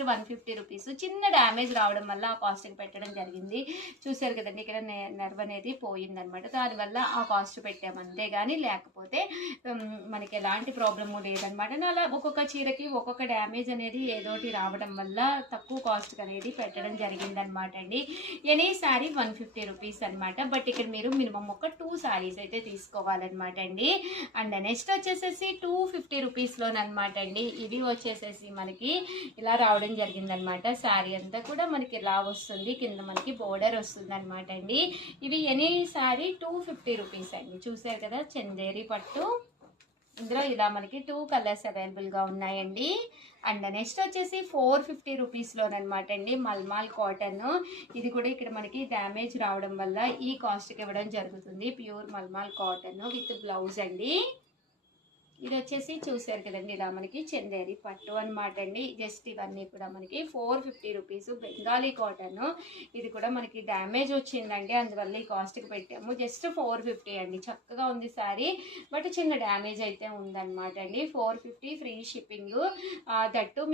150 rupees. చిన్న damage రావడం వల్ల ఆ కాస్ట్కి పెట్టడం జరిగింది. చూసారు కదండి, ఇక్కడ నెర్వ్ అనేది పోయిందనమాట. దానివల్ల ఆ కాస్ట్ పెట్టాము అంతే కానీ లేకపోతే మనకి ఎలాంటి ప్రాబ్లము లేదనమాట. అలా ఒక్కొక్క చీరకి ఒక్కొక్క డ్యామేజ్ అనేది ఏదోటి రావడం వల్ల తక్కువ కాస్ట్కి అనేది పెట్టడం జరిగిందనమాట అండి. ఎనీ శారీ 150 రూపీస్ అనమాట. బట్ ఇక్కడ మీరు మినిమం ఒక 2 శారీస్ అయితే తీసుకోవాలన్నమాట అండి. అండ్ నెక్స్ట్ వచ్చేసేసి 250 రూపీస్లోనమాట అండి. ఇవి వచ్చేసేసి మనకి ఇలా రావడం జరిగిందనమాట. శారీ అంతా కూడా మనకి ఇలా వస్తుంది, కింద మనకి బోర్డర్ వస్తుంది అనమాట అండి. ఇవి ఎనీ శారీ 250 రూపీస్ అండి. చూసారు కదా, చందేరి పట్టు. ఇందులో ఇలా మనకి 2 కలర్స్ అవైలబుల్గా ఉన్నాయండి. అండ్ నెక్స్ట్ వచ్చేసి 450 రూపీస్లోనమాట అండి, మల్మాల్ కాటన్. ఇది కూడా ఇక్కడ మనకి డ్యామేజ్ రావడం వల్ల ఈ కాస్ట్కి ఇవ్వడం జరుగుతుంది. Pure mulmul cotton with blouse అండి. ఇది వచ్చేసి చూసారు కదండి, ఇలా మనకి చందేరి పట్టు అనమాట అండి. జస్ట్ ఇవన్నీ కూడా మనకి 450 రూపీస్. బెంగాలీ కాటన్, ఇది కూడా మనకి డ్యామేజ్ వచ్చిందండి, అందువల్ల ఈ కాస్ట్కి పెట్టాము. జస్ట్ 450 అండి. చక్కగా ఉంది శారీ, బట్ చిన్న డ్యామేజ్ అయితే ఉందన్నమాట అండి. 450 ఫ్రీ షిప్పింగ్. దట్టు